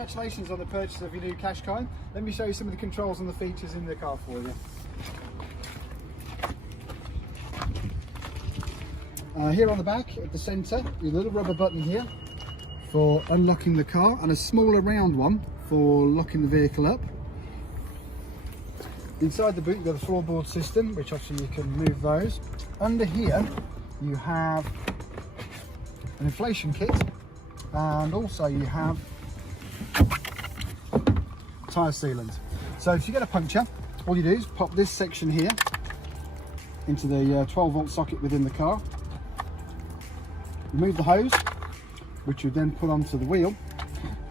congratulations on the purchase of your new Qashqai. Let me show you some of the controls and the features in the car for you. Here on the back at the centre, your little rubber button here for unlocking the car, and a smaller round one for locking the vehicle up. Inside the boot you've got a floorboard system, which obviously you can move those. Under here you have an inflation kit, and also you have tyre sealant. So if you get a puncture, all you do is pop this section here into the 12 volt socket within the car, remove the hose, which you then put onto the wheel,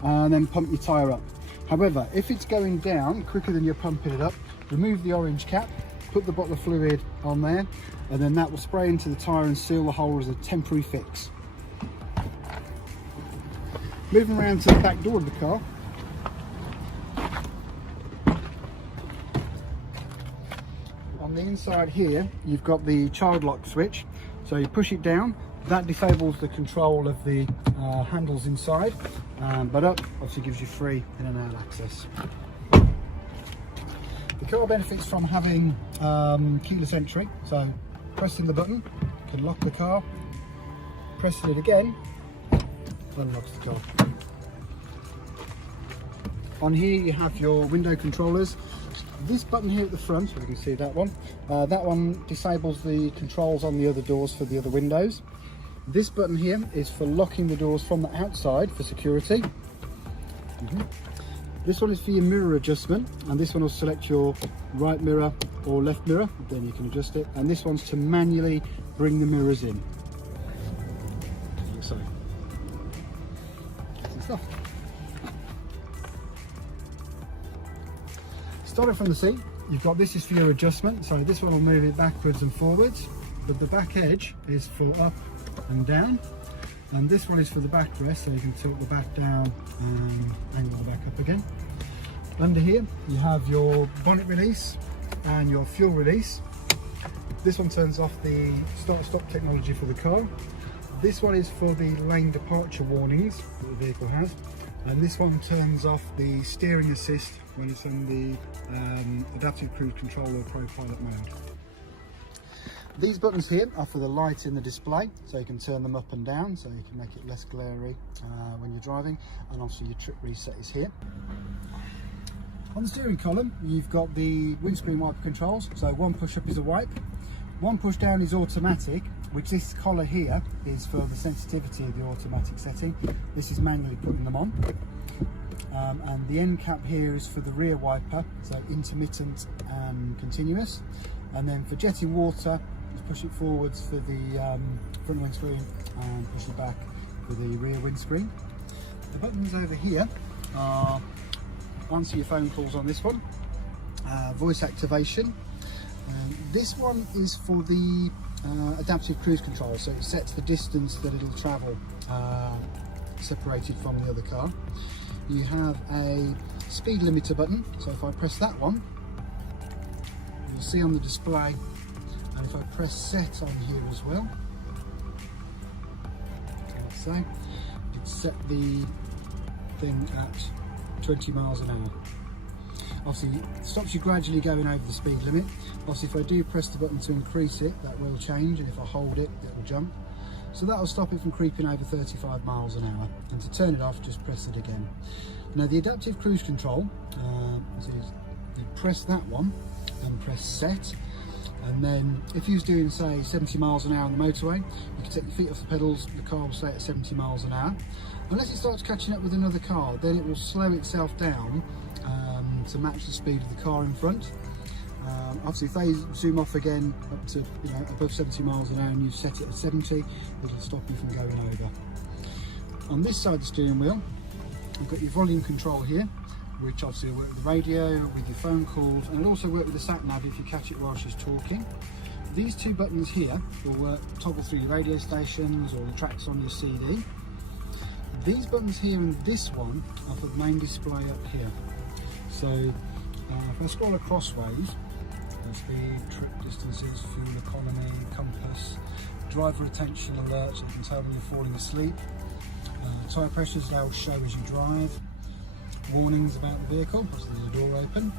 and then pump your tyre up. However, if it's going down quicker than you're pumping it up, remove the orange cap, put the bottle of fluid on there, and then that will spray into the tyre and seal the hole as a temporary fix. Moving around to the back door of the car, on the inside here you've got the child lock switch, so you push it down, that disables the control of the handles inside, but up obviously gives you free in and out access. The car benefits from having keyless entry, so pressing the button can lock the car, pressing it again unlocks the car. On here you have your window controllers. This button here at the front, you can see that one disables the controls on the other doors for the other windows. This button here is for locking the doors from the outside for security. This one is for your mirror adjustment, and this one will select your right mirror or left mirror, then you can adjust it, and this one's to manually bring the mirrors in. So, stuff. Starting from the seat, you've got this is for your adjustment, so this one will move it backwards and forwards, but the back edge is for up and down, and this one is for the backrest, so you can tilt the back down and angle the back up again. Under here you have your bonnet release and your fuel release. This one turns off the start-stop technology for the car. This one is for the lane departure warnings that the vehicle has, and this one turns off the steering assist when it's in the adaptive cruise control or Pro Pilot mode. These buttons here are for the light in the display, so you can turn them up and down, so you can make it less glary when you're driving, and obviously your trip reset is here. On the steering column you've got the windscreen wiper controls, so one push up is a wipe, one push down is automatic, which this collar here is for the sensitivity of the automatic setting. This is manually putting them on. And the end cap here is for the rear wiper, so intermittent and continuous. And then for jetting water, just push it forwards for the front windscreen and push it back for the rear windscreen. The buttons over here are answer your phone calls on this one, voice activation. This one is for the adaptive cruise control, so it sets the distance that it'll travel separated from the other car. You have a speed limiter button, so if I press that one, you'll see on the display, and if I press set on here as well, like so, it set the thing at 20 miles an hour. Obviously it stops you gradually going over the speed limit. Obviously if I do press the button to increase it, that will change, and if I hold it, it will jump. So that will stop it from creeping over 35 miles an hour. And to turn it off, just press it again. Now the adaptive cruise control, you press that one and press set, and then if you was doing say 70 miles an hour on the motorway, you can take your feet off the pedals, the car will stay at 70 miles an hour. Unless it starts catching up with another car, then it will slow itself down to match the speed of the car in front. Obviously if they zoom off again up to above 70 miles an hour and you set it at 70, it'll stop you from going over. On this side of the steering wheel, you've got your volume control here, which obviously will work with the radio, with your phone calls, and it'll also work with the sat nav if you catch it while she's talking. These two buttons here will work, toggle through your radio stations or the tracks on your CD. These buttons here and this one are for the main display up here. So if I scroll across ways, speed, trip distances, fuel economy, compass, driver attention alert, so you can tell when you're falling asleep. Tyre pressures, they'll show as you drive. warnings about the vehicle, so the door open.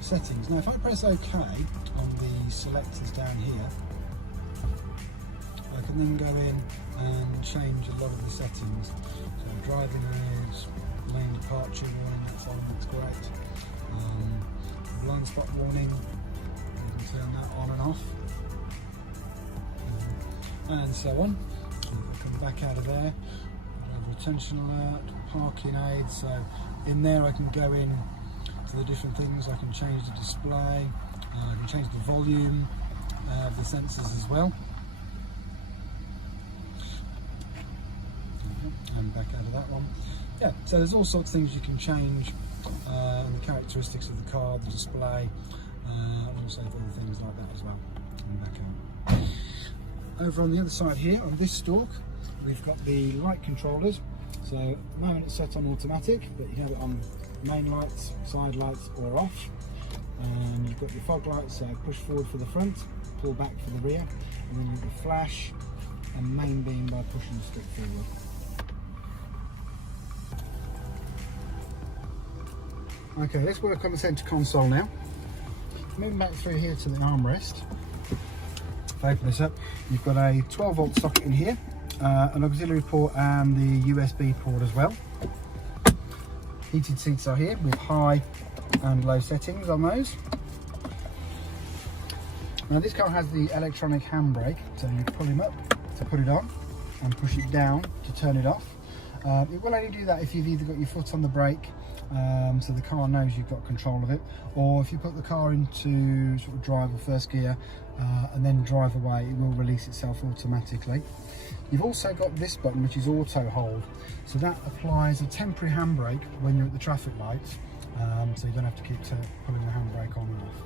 Settings. Now if I press OK on the selectors down here, I can then go in and change a lot of the settings. So driving modes, lane departure warning, that's on, that's great. Blind spot warning, you can turn that on and off. And so on. So if I come back out of there, I have retention alert, parking aid, so in there I can go in to the different things. I can change the display, I can change the volume of the sensors as well. And back out of that one. Yeah, so there's all sorts of things you can change, and the characteristics of the car, the display, and also other things like that as well. And back out. Over on the other side here, on this stalk, we've got the light controllers. So at the moment it's set on automatic, but you can have it on main lights, side lights, or off. And you've got your fog lights, so push forward for the front, pull back for the rear, and then you've got flash and main beam by pushing the stick forward. Okay, let's work on the centre console now. Moving back through here to the armrest. If I open this up, you've got a 12-volt socket in here, an auxiliary port and the USB port as well. Heated seats are here with high and low settings on those. Now this car has the electronic handbrake, so you pull him up to put it on and push it down to turn it off. It will only do that if you've either got your foot on the brake, so the car knows you've got control of it, or if you put the car into sort of drive or first gear and then drive away, it will release itself automatically. You've also got this button, which is auto hold, so that applies a temporary handbrake when you're at the traffic lights, so you don't have to keep pulling the handbrake on and off.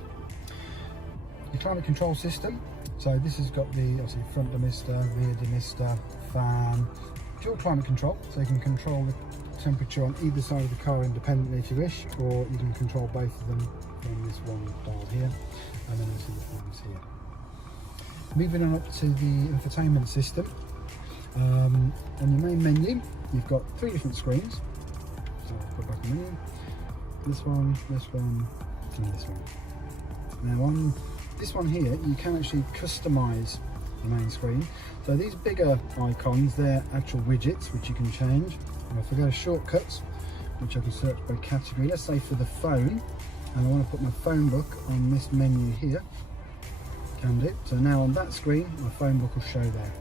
Your climate control system, so this has got the obviously front demister, rear demister, fan, dual climate control, so you can control the temperature on either side of the car independently if you wish, or you can control both of them from this one dial here, and then obviously the fans here. Moving on up to the infotainment system. On your main menu, you've got 3 different screens. So I'll put back the menu. This one, and this one. Now on this one here, you can actually customise the main screen. So these bigger icons, they're actual widgets which you can change. And if I go to shortcuts, which I can search by category, let's say for the phone, and I want to put my phone book on this menu here, can do. So now on that screen, my phone book will show there.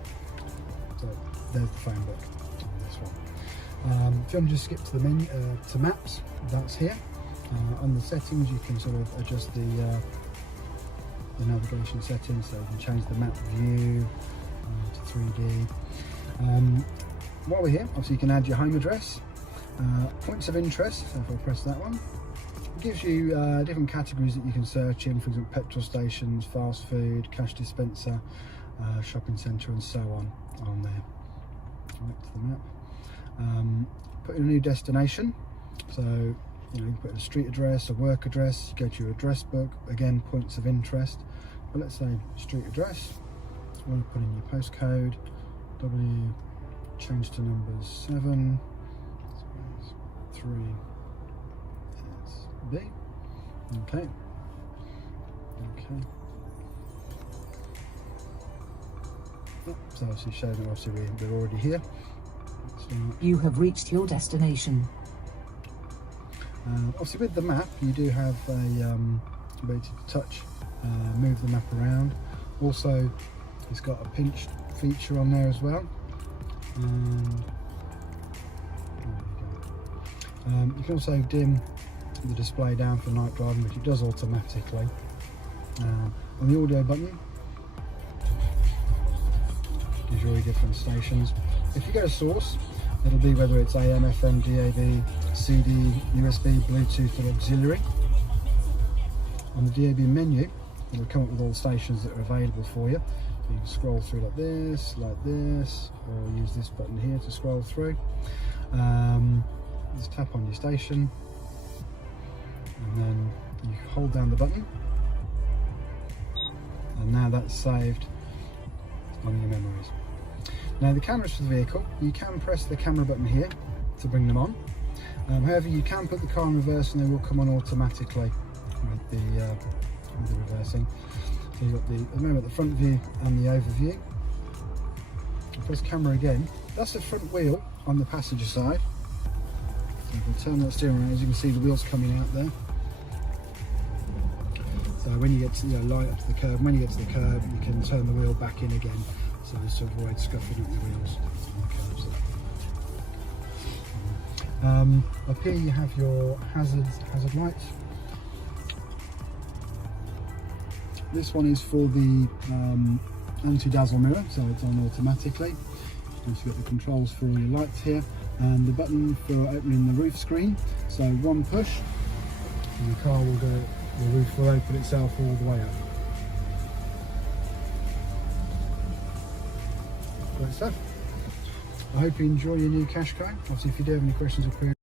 So there's the phone book on this one. If you want to just skip to the menu, to maps, that's here. On the settings, you can sort of adjust the navigation settings, so you can change the map view to 3D. While we're here, obviously you can add your home address, points of interest, so if I press that one, it gives you different categories that you can search in, for example petrol stations, fast food, cash dispenser, shopping centre and so on there. Back to the map. Put in a new destination, so you can put in a street address, a work address, you go to your address book, again points of interest, but let's say street address, you want to put in your postcode, W, change to numbers 7, 3, S, B, okay. So obviously showing that obviously we're already here. You have reached your destination. Obviously with the map you do have a ability to touch, move the map around. Also it's got a pinch feature on there as well. And there you can also dim the display down for night driving, which it does automatically. On the audio button, gives you all your different stations. If you go to source, it'll be whether it's AM, FM, DAB, CD, USB, Bluetooth or auxiliary. On the DAB menu, it'll come up with all the stations that are available for you. You can scroll through like this, or use this button here to scroll through. Just tap on your station, and then you hold down the button, and now that's saved on your memories. Now the cameras for the vehicle, you can press the camera button here to bring them on. However, you can put the car in reverse and they will come on automatically with the reversing. So you've got at the moment the front view and the overview. Press camera again. That's the front wheel on the passenger side. So you can turn that steering around, as you can see the wheels coming out there. So when you get to light up to the curb, when you get to the curb, you can turn the wheel back in again, so as to avoid scuffing up the wheels on the curbs. Up here you have your hazard lights. This one is for the anti-dazzle mirror, so it's on automatically. You've got the controls for all your lights here, and the button for opening the roof screen. So one push, and the car will go. The roof will open itself all the way up. Great stuff. I hope you enjoy your new Qashqai. Obviously, if you do have any questions or queries,